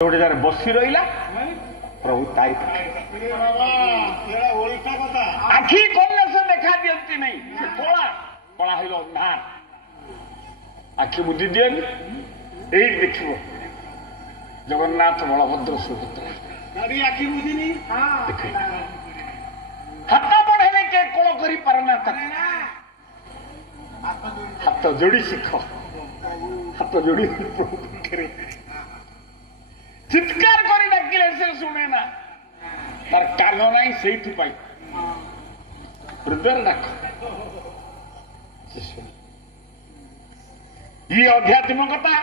गोटे जगह बसी रहा प्रभु तारी आखि खोलने से देखा दिखती नहीं कला कला है अंधार आखि बुद्धि दिए देख जगन्नाथ बलभद्र सुभद्रा आखि बुद्धि देख हाथ बढ़े के कोल कर पारना हाथ जोड़ी शिख हाथ जोड़ी प्रभु चित्कार कर डाकिले से शुणे ना तार कान ना से हृदय डाक ये आध्यात्मिकता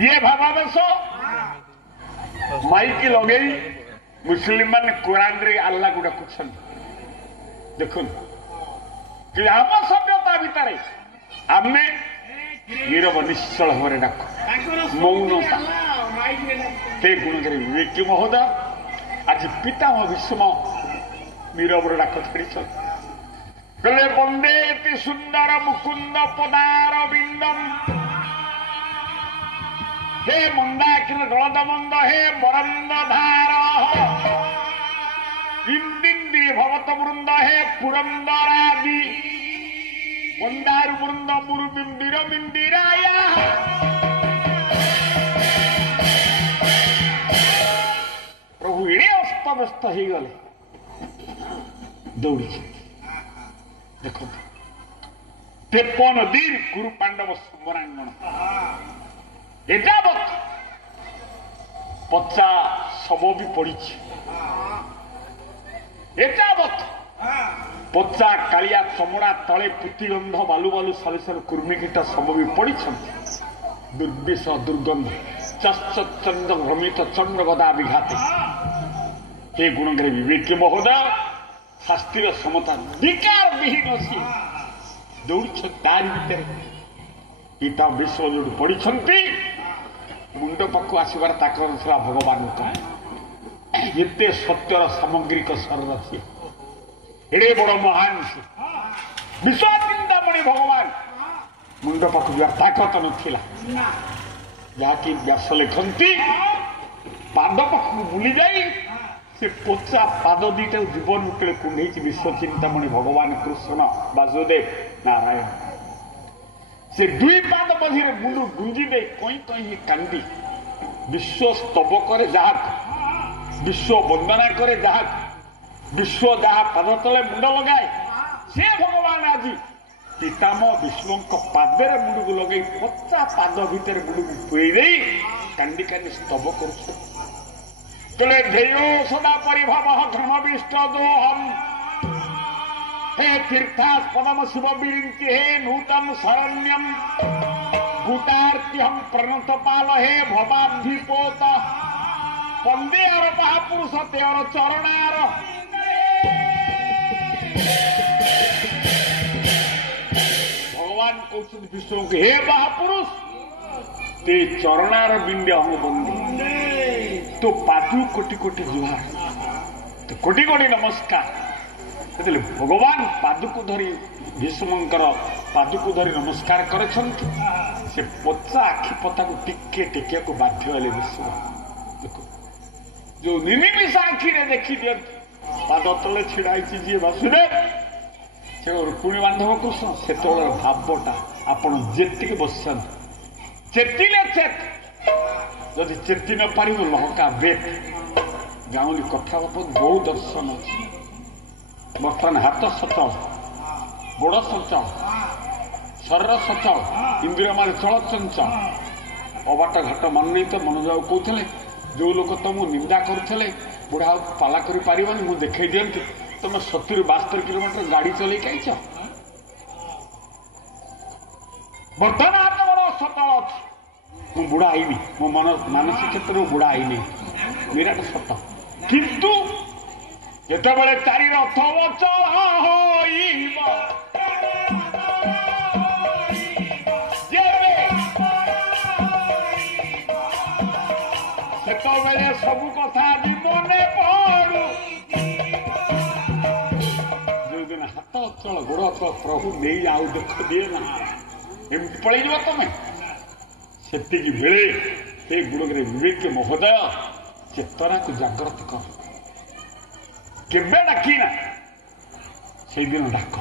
ये भावावेश माइक लगे मुस्लिम मान कुरान रे अल्लाह को डाकुछन देखुन कि आम सभ्यता भितर आमे नीरव निश्चल भाव डाक मौनता ते गुण करे विवेक महोदय आज पितामह भीष्म नीरव डाक छाड़ी कहले वंदे इति सुंदर मुकुंद पदार बिंदम हे मंदाकिनी गलद मंद हे बरंद धार इंदिंदी भवत वृंद हे पुरंदरादि मंदार वृंद मुरुबिंदिर बिंदिराया प्रभु इड़े अस्तव्यस्त हो गले दौड़ी देख 53 दिन गुरु पांडव समरांगण एजावत 50 शव भी पड़ी एजावत 50 कालिया चमड़ा तले पुतिगंध बालू बालू सालु सालु कुर्मिकीट शव भी पड़ी दुर्विष दुर्गंध चंद भ्रमित चंद्र गदा विघाते हे गुणग्रे विवेक महोदय शास्त्रीय समता विकार विहीन सी दौड़ तारी भितर गीता विश्व जो पढ़ी मुंड पाक आसबार ताकत था भगवान एते सत्यर सामग्रिक शरीर सी एड़े बड़ महान सी विश्वचिंतामणि भगवान मुंड पाक जार ताकत नाला जहाँकि व्यास लिखती पाद पाख बुली जाई से पोचा पाद दीटा जीवन मुक्ति कुंडे विश्वचिंतामणि भगवान कृष्ण वासुदेव नारायण से दुई पाद मझे मुंड गुंजी दे कई कई कांदी विश्व स्तव करे जहा विश्व वंदना करे जहा विश्व जहा पाद तले मुंड लगाए से भगवान आज पितामह विष्णु पादर मुंड को लगे 50 पाद भितर मुंड को पुई दे कांदी कांदी स्तव कर ध्येयो सदा परिभाव धर्मविष्ट दोहम हे तीर्थास्पदम शिव विरिंति हे नूतन शरण्यम भूतार्त्यहम प्रणत पाल हे भवाधिपोत पंदे और महापुरुष तेर चरणार भगवान कहते विष्णु के हे महापुरुष ते चरणार बिंदे हम बंदी तो पादु कोटि कोटि जुहार तो कोटि कोटि नमस्कार भगवान पादुक धरी भीष्मंकर पादुक धरी नमस्कार कर से पचा आखि पता को टिके टेकिया को बाध्य हेले भीष्म देखो जो निमिषा आखि रे देखी दिय पाद तले छिड़ाई जी वासुदेव से रुक्मिणी बांधव कृष्ण से भावटा आपण जेतिक बसन चेतिले चेत जदि चेती न पार लहका बेत गाँवली कथा बहु दर्शन अच्छी बर्तमान हाथ सचल गोड़ सचल शरीर सचल इंद्रिय मारे चल चंचल अबाट घाट मन नहीं तो मनोजाऊ कहते जो लोग तुमको निंदा करते बुढ़ा पाला कर पारिबनी मु देखई दियंती तुम 70-72 किलोमीटर गाड़ी चल कहीं बर्तमान हाथ बड़ सचल अच्छी मु बुढ़ा आईनी मो मन मानसिक क्षेत्र में बुढ़ा आईनी विराट सत किंतु जेतेबेले चारि रथ चल सेतेबेले सब कथा मने पड़ू जो दिन हाथ अचल गोड़ अचल प्रभु नहीं आउ देख दिए ना एमती पलैज तुम सेतिकी बेले हे गुणग्रे विवेक महोदय चेतना को जागृत कर केबे डाकिना से दिन डाक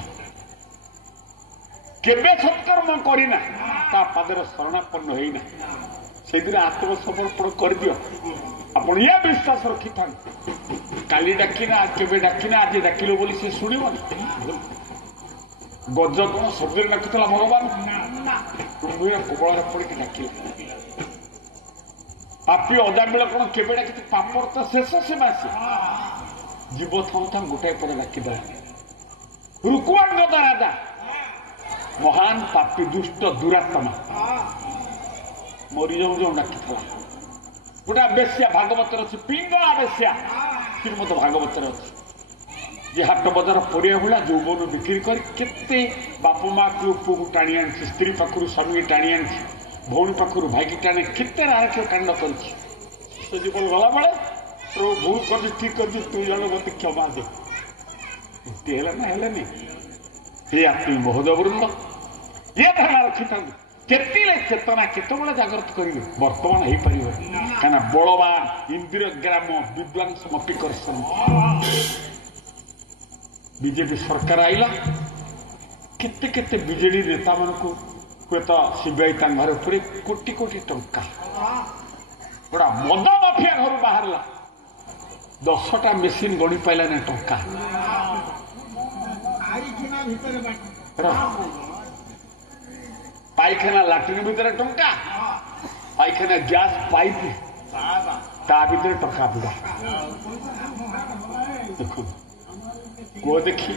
केबे सत्कर्म करना ता पादर शरणापन्न होना से दिन आत्मसमर्पण कर दियो आपण ये विश्वास रखी था काली डाकिना केबे डाकिना आज डाकिलो बोली से शुणिबनी गज कौन शब्द डाकुला भगवान तुम्हें कबल पड़ी डाकिला पापी अदा बेल कौन केबे डाकी पापर तो शेष से मासी जीव थाऊ था गोटाए पर डाकिद रुकुआन गदा राजा महान पापी दुष्ट दुरात्मा मरी जाऊ डाकी गोटा बेश्या भागवतर अच्छी पिंगला बेश्या श्रीमद भागवतर अच्छी जे हाट बजार परिया भाया यौवन बिक्री कर केते बाप माँ को पुओ को टाणी आनी स्त्री पाखु स्वामी टाणी आनी भौणी पाखु भाई की टाणी केते रारक्ष कांड कर जीवन गला बेले प्रभु भूल कर ठीक कर तू जन मत क्षमा दे ना हे आत्मी महोदय वृंद ये धारणा रखी था केतिले चेतना केतबेले जागृत करेंगे वर्तमान हो पार कहीं बलवान इंद्रिय ग्राम विद्वांसमपी करसन बीजेपी सरकार आईला केते केते बीजेडी नेता मान को हुएत सीबीआई घर उपर कोटी कोटी टंका गोटा मद माफिया घर बाहर 10टा मेसीन गणी पाइला ना टंका पायखाना लाट्रिन भितर टंका पायखाना गैस पाइप ता भितर टंका बुड़ा देखो को देखी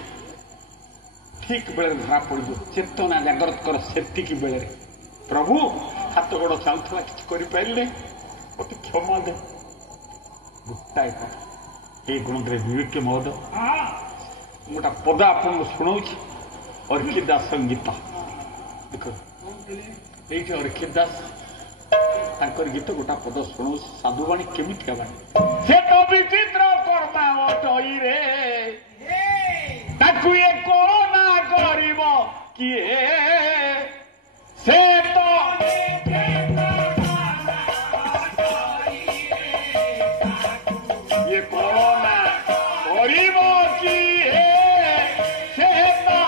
ठीक बेले धरा पड़ चेतना जागृत कर सेतिक बेले प्रभु हाथ गोड़ चलुला कि मत क्षमा दे गोटाए ये गुणग्रे विवेक महोदय गोटा पद आपन शुणाऊँ अर्की दास गीत देख ये अर्की दास गीत गोटा पद शुणु साधुवाणी केमी बाणी से तो विचित्र कर्मा अटई रे ताकू ये कोना करिब किए से तो ये कोना करिब किए से तो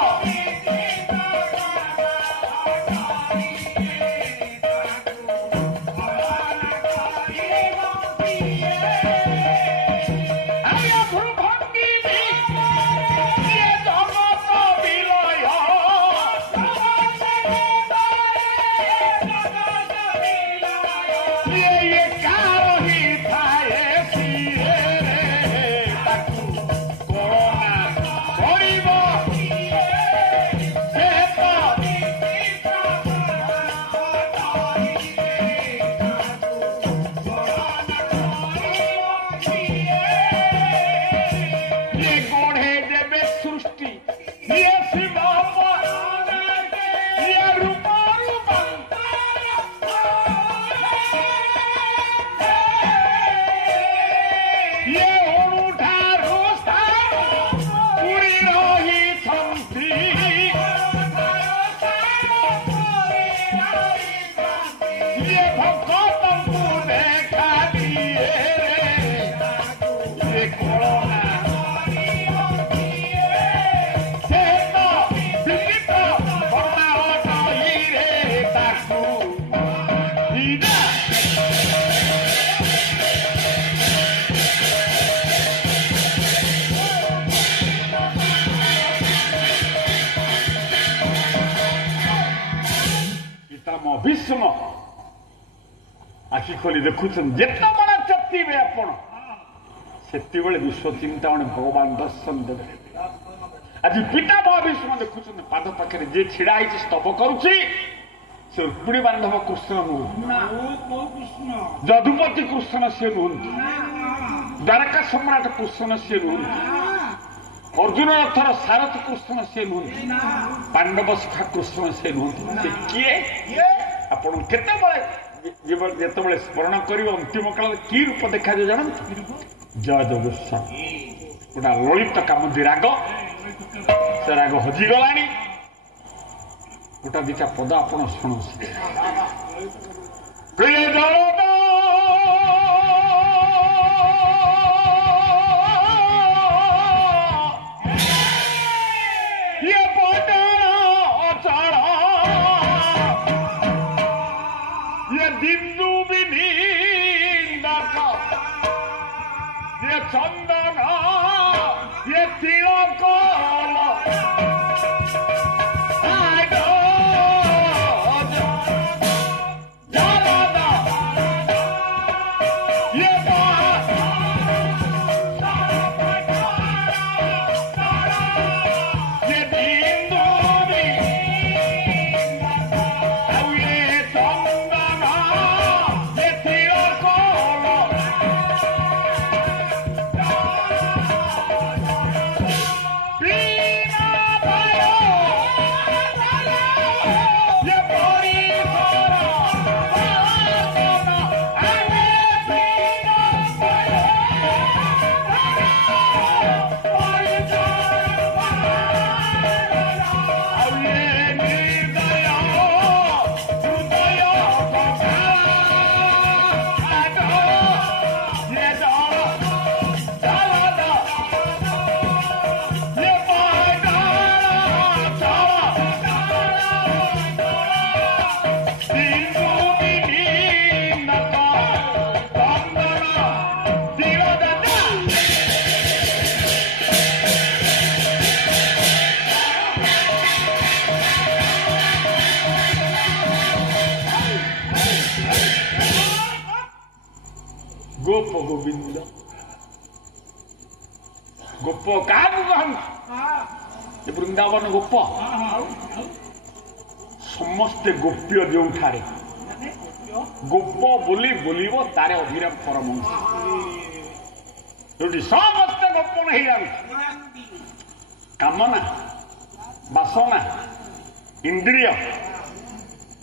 भीष्म आखि खोली देखुन जितना बड़ा चतीबे आपण से विश्व चिंतामणि भगवान दर्शन देवे आज पिता भीष्म देखुन पाद पाखे जे छिड़ा है स्तव करुच्ची से रुक्मिणी बांधव कृष्ण नुह जदुपति कृष्ण से नुहति द्वारका सम्राट कृष्ण से नुहति अर्जुन रथर सारथी कृष्ण से नुहति पांडव सखा कृष्ण से नुहति किए आपण केतबेले जिते स्मरण कर अंतिम काल कि रूप देखा जानते जय जगोस्वामी गोटा ललित कामदी राग से राग हजिगला गोटा दिटा पद आप शुणु प्रिय जगत ଚନ୍ଦନ ଏ ତିଳକ गोप गोविंद गोप क्या वृंदावन गोप समस्ते गोप्य जो गोप बोली बोलिब तारे अभिराम परमहंस जो समस्ते गोपन हो कामना बासना इंद्रिय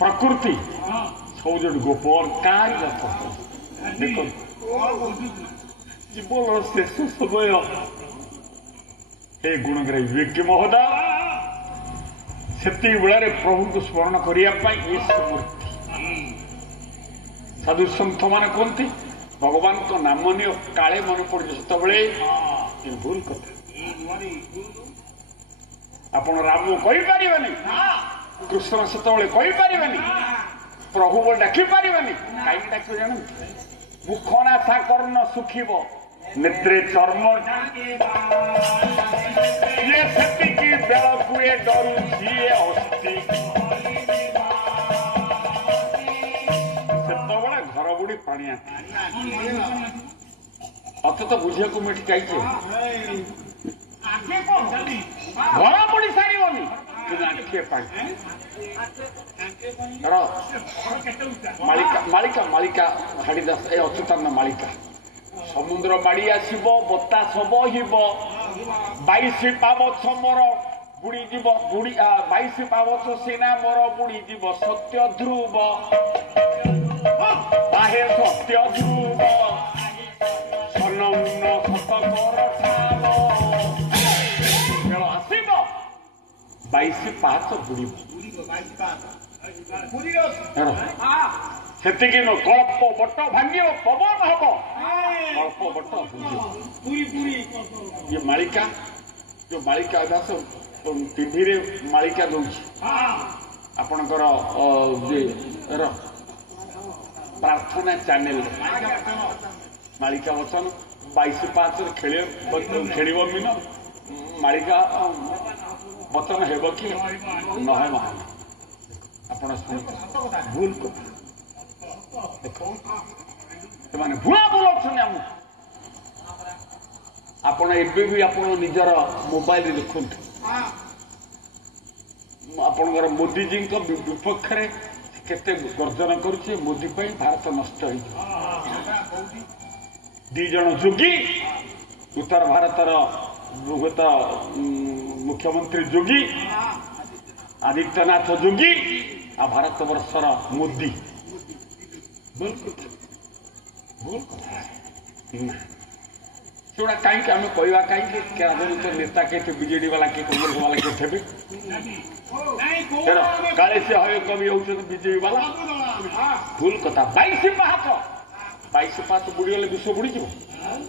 प्रकृति सब जो गोप देखो जीवन शेष समय हे गुणग्राही विवेक महोदय से बेड़े प्रभु को स्मरण करने साधु सन्थ मान कहते भगवान को नाम नियो काले मन पड़े से भूल कथा आपण राम कहीपर कृष्ण से कहीपर प्रभु बोल डाकी पारे कहीं डाक जान मुखना था कर्ण सुखीब नेत्रे चर्म ये सेतिकी बेलकुए डरू सीए अस्थि सेतबेले घर बुड़ी पानिया अत तो बुझे को मिठी चाहिए घर बुड़ी सारी आखे पानी मालिका मालिका मालिका हाड़ीदास ए अच्युतान मालिका समुद्र बाड़ी आसब बतास बहिब 22 पावछ मोर बुड़ी जीव बुड़ी 22 पावछ सेना मोर बुड़ी जीव सत्य ध्रुव बाहे सत्य ध्रुव सनन्न सतकर आसब 22 पाहच बुड़ब से कल्प बट भांग पवन हम कल्प बट ये मालिका जो मालिका अभ्यास टीवी रे मालिका दौर आपणकर प्रार्थना चैनल मालिका वचन 22/5 खेल मीन मालिका वचन हेब कि न आप भूल देख से भुआ बोलाऊँ आम आपण भी आप निजर मोबाइल देखु आपणकर मोदीजी विपक्ष में केते गर्जन करुचे मोदी भारत नष्ट हो दीजन जोगी उत्तर भारतर हुएत मुख्यमंत्री जोगी आदित्यनाथ जोगी आ भारत वर्षर मोदी सेगुड़ा कहीं आम कहवा कहीं राजनीतिक नेता के बीजेडी वाला किए कांग्रेस वाला किए थे काले से हय कवि होते बीजेपी वाला भूल कथा 22/5 बुड़ीगले विश्व बुड़ी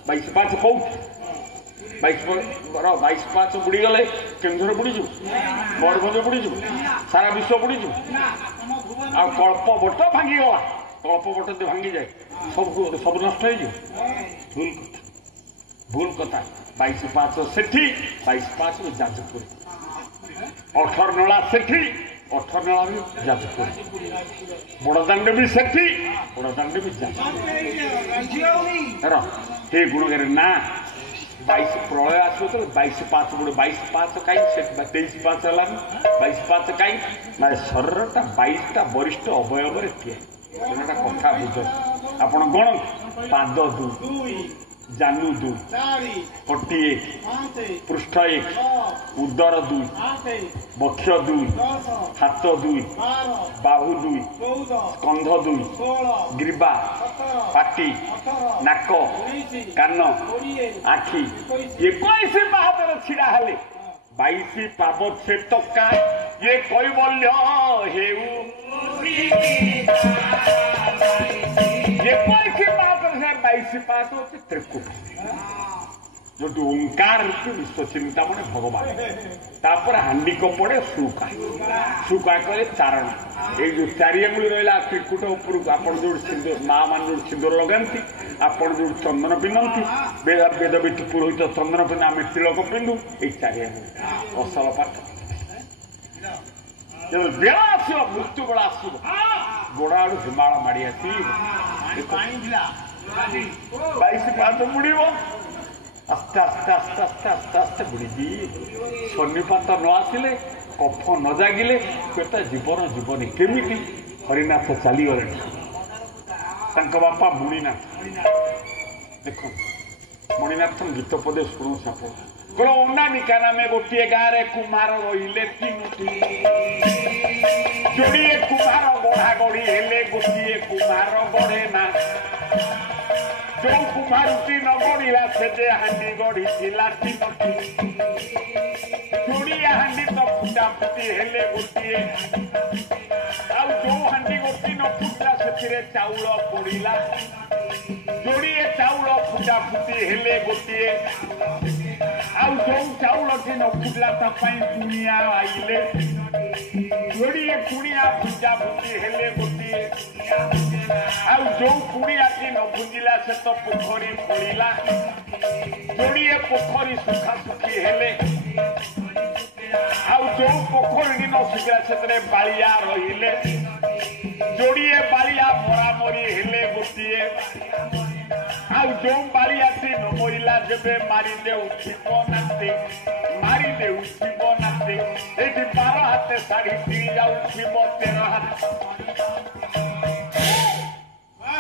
22/5 कौ 22/5 बुड़ीगले केन्दुर बुड़ीज मयूरभंज बुड़ीज सारा विश्व बुड़ीज आ कल्प बट भांगीगला कल्प बट भांगी जाए सब नष्ट हो भूल कथा भूल कथा 22/5 सेठी 22/5 जाजपुर 18 नला सेठी 18 नला भी जाजपुर बड़दाण्ड भी सेठी बड़दाण्ड भी जाजपुर हे गुणगारी ना 22 प्रलय आसो तो 22/5 गोटे 22/5 कहीं 23/5 है 22/5 कहीं ना शरीरटा 22टा वरिष्ठ अवयव कथा बुझ आप गण पाद 2 जानू 2 कटी 1 पृष्ठ 1 उदर 2 बक्ष 2 हाथ 2 बाहु 2 स्कंध 2 ग्रीवा पाटी नाक कान आखि 21 बाहादुर छिड़ा हेले 22 पाव से टका ये कैबल्य हेउ ये कैसे बाहादुर है 22/5 त्रिकुट जो ओंकार रूपी विश्व चिंतामण भगवान तापर हांडी कपड़े सुका सुका करे चारण ये जो चारिंगुली रहा त्रिकुट उपरू आप जो सिंदूर माँ मान जो सिंदूर लगाती आपड़ जो चंदन पिंधती वेदवित पुरोहित चंदन पिंध आम तिलक पिंधु ये चारिंगुली असल पाठ जब बेल आसो मृत्यु बेला आसो गोड़ आड़ हिमाल माड़ी आस 22/5 बुड़ आस्ते आस्ते आस्ते आस्ते आस्ते आस्ते बुड़ी शनिपात न आसिले कफ न जागिले केते जीवन जीवनी केमिति हरिनाथ चलीगले बापा मुनिनाथ देख मणिनाथ गीत पदे शुणु साप कह अनामिका नामे गोटे गाँव कुमार रही 3टी जोड़े कुमार गढ़ा गढ़ी हेले गोटे कुमार गढ़े ना जो कुमारटी न गढ़ा से हांडी गढ़ी 3टी जोड़िया हांडी तो फुटा फुटी हेले गोटे जो हांडी गोटी न फुटला से चाउल पड़ा जोड़िए चाउल फुटा फुटी हेले गोटे जो चाउल न फुटला कुणिया आइले जोड़िए कुणिया फुटा फुटी हेले गोटे जो कुणिया न फुजिला से तो पोखरी खोला जोड़िए पोखरी सुखा सुखी हेले जो पोखरी न सुखिला से बालिया रहिले जोड़िए बालिया मरामरी हेले गोटे जो बालियाटी न मरला जब मारिदे उठब नाते मारिदे उठब नाते ये 12 हाथे शाढ़ी पीड़ा उठब 13 हाथ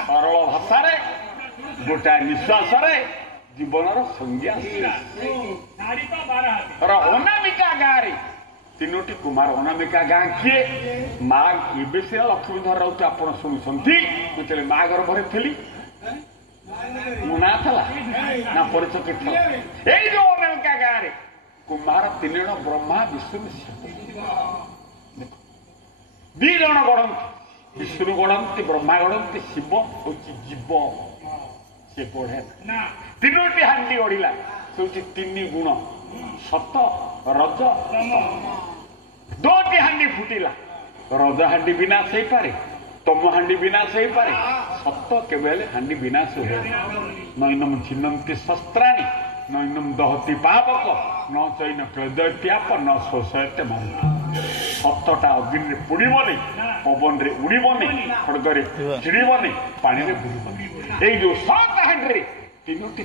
सरल भाषा गोटा निश्वास जीवन संज्ञा अनामिका गाँव 3टी कुमार अनामिका गाँ किए माँ ये लक्ष्मीधर राउत आप शुणुंट मुझे माँ गर्भरे थी मो ना ना परिचय जो अनामिका गाँव कुमार 3 जण ब्रह्मा विष्णु शिव 2 जण गढ़ती विष्णु गढ़ती ब्रह्मा गढ़ती शिव हूँ जीव सी पढ़े 3टी हांडी गढ़ला से 3 गुण सत रज 2टी हांडी फुटिला रज हांडी विनाश हो पारे तम हांडी विनाश हो पारे सत केवल हांडी विनाश हो नैनम छिन्नन्ति शस्त्राणि नैनम दहति पावक न चैन क्लेदत्याप न शोषयते मारुति सतटा अग्नि पुड़बनी पवन रे उड़बनी खड़गरे छिड़बनी पानी रे बुड़बनी ये जो 7 हांडी 3टी